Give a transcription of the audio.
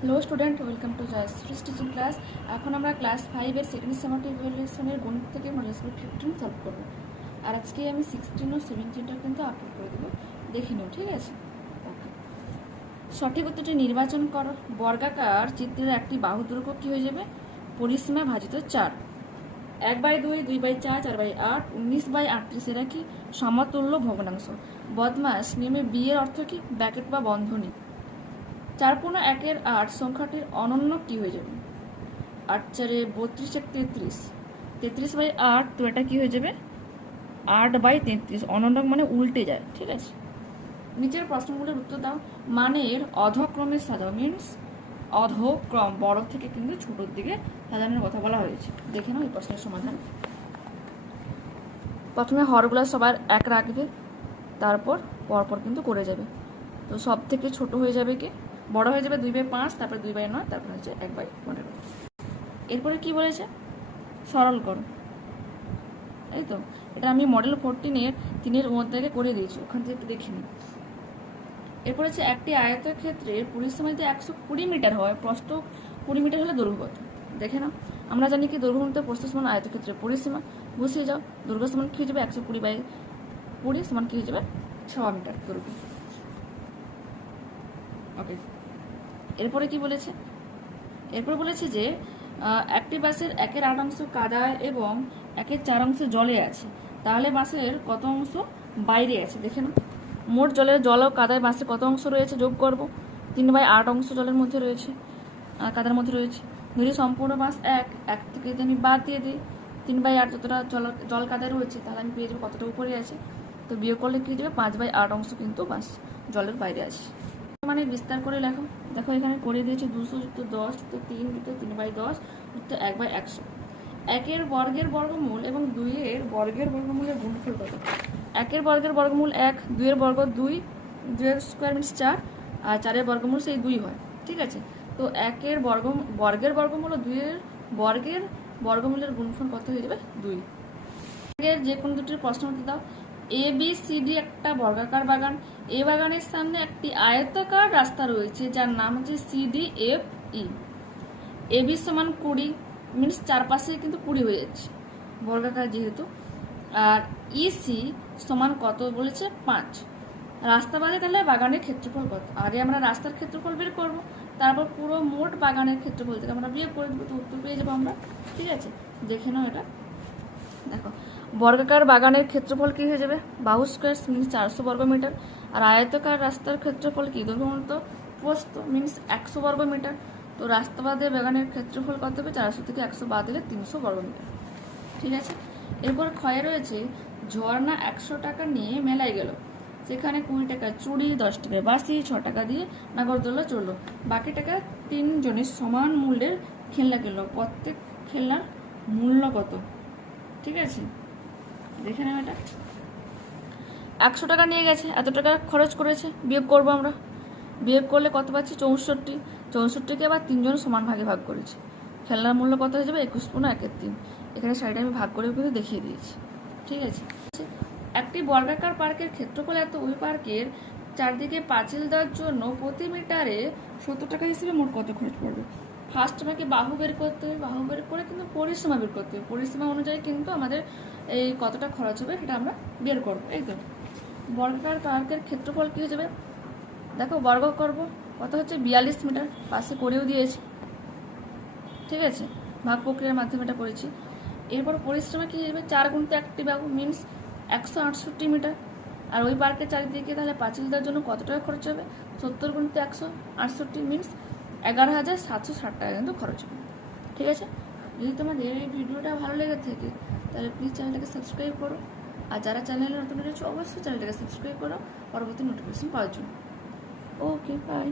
Hello student welcome to Joyshree teaching class এখন আমরা class ফাইভের সেকেন্ড সেমাটিভ ইভ্যালুয়েশনের গণিত থেকে মডেলসগুলো ফিফটিন সলভ করব। আর আজকে আমি সিক্সটিন ও সেভেন্টিনটা কিন্তু আপলোড করে দেবো। দেখে নিও, ঠিক আছে? ওকে। সঠিক উত্তরটি নির্বাচন করো। বর্গাকার চিত্রের একটি বাহু কী হয়ে যাবে? পরিসীমা ভাজিত চার। এক বাই দুই দুই বাই চার চার বাই আট, উনিশ বাই আটত্রিশ এরা কি? সমতুল্য ভগ্নাংশ। বদমাস, নিয়মে বিয়ের অর্থ কি? ব্যাকেট বা বন্ধনী। চার পূর্ণ একের আট সংখ্যাটির অনন্য কি হয়ে যাবে? আট চারে বত্রিশ এক তেত্রিশ। তেত্রিশ বাই আট, তো এটা কী হয়ে যাবে? আট বাই তেত্রিশ। অনন্য মানে উল্টে যায়, ঠিক আছে? নিচের প্রশ্নগুলোর উত্তর দাও। মানের অধক্রমে সাজাও মিনস অধক্রম, বড় থেকে কিন্তু ছোটোর দিকে সাজানোর কথা বলা হয়েছে। দেখে নাও এই প্রশ্নের সমাধান। প্রথমে হরগুলো সবার এক রাখবে, তারপর পরপর কিন্তু করে যাবে। তো সব থেকে ছোট হয়ে যাবে কি? বড় হয়ে যাবে দুই বাই পাঁচ, তারপরে দুই বাই নয়, তারপরে হচ্ছে এক বাই পনেরো। এরপরে কি বলেছে? সরল এই তো, এটা আমি মডেল ফোরটিনের তিনের মধ্যে করে দিয়েছি, ওখান থেকে একটু দেখে নিই। এরপর হচ্ছে একটি আয়তের ক্ষেত্রে পরিসীমা যদি একশো কুড়ি মিটার হয়, প্রস্থ কুড়ি মিটার হলে দৈর্ঘ্য দেখে নাও। আমরা জানি কি দৈর্ঘ্য মতো প্রস্থ সমান আয়তের ক্ষেত্রে পরিসীমা। বসিয়ে যাও। দৈর্ঘ্য সমান কী হয়ে যাবে? একশো কুড়ি বাই কুড়ি সমান কী হয়ে যাবে? ছ মিটার দৈর্ঘ্য। ওকে এরপরে কি বলেছে? এরপর বলেছে যে একটি বাসের একের আট অংশ কাদায় এবং একের চার অংশ জলে আছে। তাহলে বাসের কত অংশ বাইরে আছে? দেখে না মোট জলের জল ও কাদায় বাসে কত অংশ রয়েছে? যোগ করব। তিন বাই আট অংশ জলের মধ্যে রয়েছে কাদার মধ্যে রয়েছে। যদি সম্পূর্ণ বাস এক এক থেকে যদি আমি বাদ দিয়ে দিই, তিন বাই আট যতটা জল জল কাদায় রয়েছে, তাহলে আমি পেয়ে যাব কতটা উপরে আছে? তো বিয়োগ করলে কি যাবে? পাঁচ বাই আট অংশ কিন্তু বাস জলের বাইরে আছে। মানে বিস্তার করে লেখো। দেখো এখানে করে দিয়েছে দুশো যুক্ত দশ যুক্ত তিন যুক্ত তিন বাই দশ যুক্ত এক বাই একশো। একের বর্গের বর্গমূল এবং দুইয়ের বর্গের বর্গমূলের গুণফল কত? একের বর্গের বর্গমূল এক, দুইয়ের বর্গ দুই, দুইয়ের স্কোয়ার মিনস চার, আর চারের বর্গমূল সেই দুই হয়, ঠিক আছে? তো একের বর্গ, বর্গের বর্গমূল ও দুইয়ের বর্গের বর্গমূলের গুণফল কত হয়ে যাবে? দুই। এর যে কোনো দুটির প্রশ্ন উত্তর দাও। এ বি সি ডি একটা বর্গাকার বাগান। এ বাগানের সামনে একটি আয়তাকার রাস্তা রয়েছে, যার নাম হচ্ছে C D F E A B সমান কুড়ি মিনস চারপাশে কিন্তু কুড়ি হয়ে যাচ্ছে, বর্গাকার যেহেতু। আর ইসি সমান কত বলেছে? পাঁচ। রাস্তা বাদে তাহলে বাগানের ক্ষেত্রফল কত? আগে আমরা রাস্তার ক্ষেত্রফল বের করব, তারপর পুরো মোট বাগানের ক্ষেত্রফল থেকে আমরা বিয়োগ করে দেবো, তো উত্তর পেয়ে যাব আমরা, ঠিক আছে? দেখে নাও এটা। দেখো, বর্গাকার বাগানের ক্ষেত্রফল কি হয়ে যাবে? বাহু স্কোয়ার মিনস চারশো বর্গ মিটার আর আয়তকার রাস্তার ক্ষেত্রফল কি? দৈর্ঘ্য প্রস্থ মিনস একশো বর্গ মিটার তো রাস্তা বাদে বাগানের ক্ষেত্রফল কত হবে? চারশো থেকে একশো বাদ দিলে তিনশো বর্গ মিটার ঠিক আছে? এরপর ক্ষয়ে রয়েছে, ঝর্ণা একশো টাকা নিয়ে মেলায় গেল। সেখানে কুড়ি টাকা চুড়ি, দশ টাকা বাসি ছ টাকা দিয়ে নাগরদোল্লা চলল বাকি টাকা তিনজনের সমান মূল্যের খেলনা কিনলো। প্রত্যেক খেলনার মূল্য কত? ঠিক আছে? দেখে নাও এটা। একশো টাকা নিয়ে গেছে, এত টাকা খরচ করেছে, বিয়োগ করব আমরা। বিয়োগ করলে কত পাচ্ছি? চৌষট্টি। চৌষট্টিকে আবার তিনজন সমান ভাগে ভাগ করেছে। খেলনার মূল্য কত হয়ে যাবে? একুশ পনেরো একের তিন। এখানে সাইডে আমি ভাগ করে কিন্তু দেখিয়ে দিয়েছি। ঠিক আছে? একটি বর্গাকার পার্কের ক্ষেত্রফল এত। ওই পার্কের চারদিকে পাঁচিল দেওয়ার জন্য প্রতি মিটারে সত্তর টাকা হিসেবে মোট কত খরচ পড়বে? ফার্স্ট আমাকে বাহু বের করতে হবে, বাহু বের করে কিন্তু পরিসীমা বের করতে হবে। পরিসীমা অনুযায়ী কিন্তু আমাদের এই কতটা খরচ হবে সেটা আমরা বের করব। তো। বর্গাকার পার্কের ক্ষেত্রফল কী হয়ে যাবে? দেখো, বর্গ করব। কত হচ্ছে? বিয়াল্লিশ মিটার। পাশে করেও দিয়েছি। ঠিক আছে? ভাগ প্রক্রিয়ার মাধ্যমে এটা করেছি। এরপর পরিশ্রমে কী যাবে? চার গুণতে একটি বাহু। মিনস একশো আটষট্টি মিটার। আর ওই পার্কের চারিদিকে তাহলে পাঁচিল দেওয়ার জন্য কত টাকা খরচ হবে? সত্তর গুণতে একশো আটষট্টি মিনস এগারো হাজার সাতশো ষাট টাকা কিন্তু খরচ হবে। ঠিক আছে? যদি তোমাদের এই ভিডিওটা ভালো লেগে থাকে, তাহলে প্লিজ চ্যানেলটাকে সাবস্ক্রাইব করো। আর যারা চ্যানেলে নতুন রয়েছে অবশ্যই চ্যানেলটাকে সাবস্ক্রাইব করো। পরবর্তী নোটিফিকেশন পাওয়ার জন্য। Okay bye